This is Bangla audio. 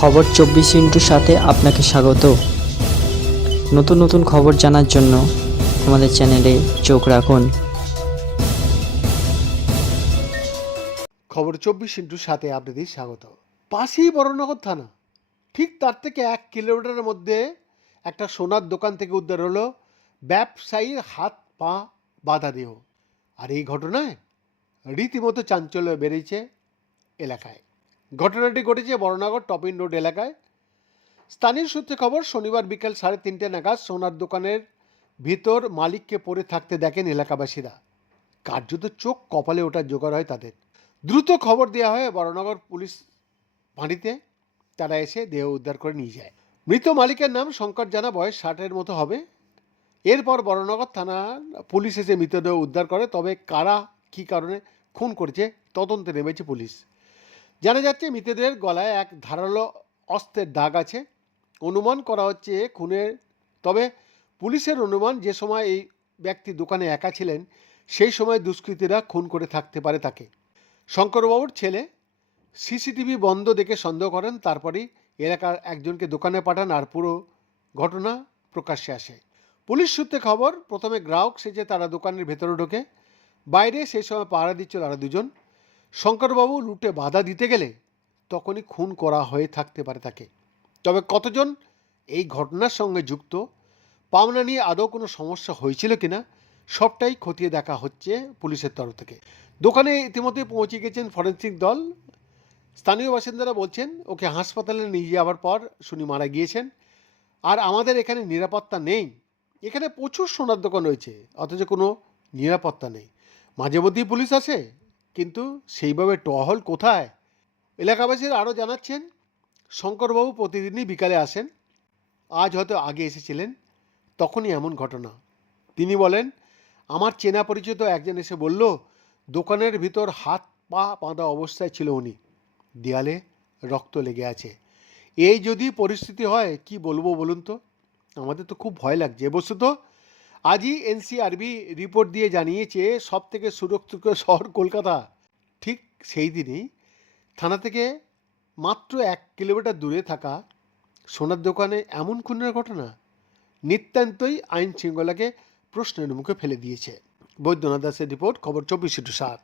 খবর চব্বিশ ইন্টুর সাথে আপনাকে স্বাগত। নতুন নতুন খবর জানার জন্য আমাদের চ্যানেলে চোখ রাখুন। খবর চব্বিশ ইন্টুর সাথে আপনাদের স্বাগত। পাশেই বড়নগর থানা। ঠিক তার থেকে এক কিলোমিটারের মধ্যে একটা সোনার দোকান থেকে উদ্ধার হলো ব্যবসায়ীর হাত, পা বাধা দেহ। আর এই ঘটনায় রীতিমতো চাঞ্চল্য বেড়েছে এলাকায়। ঘটনাটি ঘটেছে বড়নগর টপিন রোড এলাকায়। স্থানীয় সূত্রে খবর, শনিবার বিকেল সাড়ে তিনটে নাগাদ সোনার দোকানের ভিতর মালিককে পড়ে থাকতে দেখেন এলাকাবাসীরা। কার্যত চোখ কপালে ওঠার জোগাড় হয় তাদের। দ্রুত খবর দেওয়া হয় বড়নগর পুলিশ ফাঁড়িতে তারা এসে দেহ উদ্ধার করে নিয়ে যায়। মৃত মালিকের নাম শঙ্কর জানা, বয়স ষাটের মতো হবে। এরপর বড়নগর থানা পুলিশ এসে মৃতদেহ উদ্ধার করে। তবে কারা, কী কারণে, খুন করেছে, তদন্তে নেমেছে পুলিশ। জানা যাচ্ছে মৃতদেহের গলায় এক ধারালো অস্ত্রের দাগ আছে। অনুমান করা হচ্ছে খুনের, তবে পুলিশের অনুমান যে সময় এই ব্যক্তি দোকানে একা ছিলেন, সেই সময় দুষ্কৃতীরা খুন করে থাকতে পারে তাকে। শঙ্করবাবুর ছেলে সিসিটিভি বন্ধ দেখে সন্দেহ করেন, তারপরেই এলাকার একজনকে দোকানে পাঠান আর পুরো ঘটনা প্রকাশ্যে আসে। পুলিশ সূত্রে খবর, প্রথমে গ্রাহক সেজে তারা দোকানের ভেতরে ঢোকে। বাইরে সেই সময় পাহারা দিচ্ছিল তারা দুজন। শঙ্করবাবু লুটে বাধা দিতে গেলে তখনই খুন করা হয়ে থাকতে পারে তাকে। তবে কতজন এই ঘটনার সঙ্গে যুক্ত, পাওনা নিয়ে আদৌ কোনো সমস্যা হয়েছিল কিনা সবটাই খতিয়ে দেখা হচ্ছে পুলিশের তরফ থেকে। দোকানে ইতিমধ্যে পৌঁছে গেছেন ফরেন্সিক দল। স্থানীয় বাসিন্দারা বলছেন, ওকে হাসপাতালে নিয়ে যাওয়ার পর শুনি মারা গিয়েছেন। আর আমাদের এখানে নিরাপত্তা নেই। এখানে প্রচুর সোনার দোকান রয়েছে, অথচ কোনো নিরাপত্তা নেই। মাঝে মধ্যেই পুলিশ আসে কিন্তু সেইভাবে টহল কোথায়? এলাকাবাসীরা আরও জানাচ্ছেন, শঙ্করবাবু প্রতিদিনই বিকালে আসেন। আজ হয়তো আগে এসেছিলেন, তখনই এমন ঘটনা। তিনি বলেন, আমার চেনা পরিচিত একজন এসে বলল, দোকানের ভিতর হাত পা বাঁধা অবস্থায় ছিল উনি। দেয়ালে রক্ত লেগে আছে। এই যদি পরিস্থিতি হয়, কি বলব বলুন তো? আমাদের তো খুব ভয় লাগছে। বস্তুত আজই এনসিআরবি রিপোর্ট দিয়ে জানিয়েছে সব থেকে সুরক্ষিত শহর কলকাতা। ঠিক সেই দিনই থানা থেকে মাত্র এক কিলোমিটার দূরে থাকা সোনার দোকানে এমন খুনের ঘটনা, নিতান্তই আইন শৃঙ্খলাকে প্রশ্নের মুখে ফেলে দিয়েছে। বৈদ্যনাথ দাসের রিপোর্ট, খবর চব্বিশ সাত।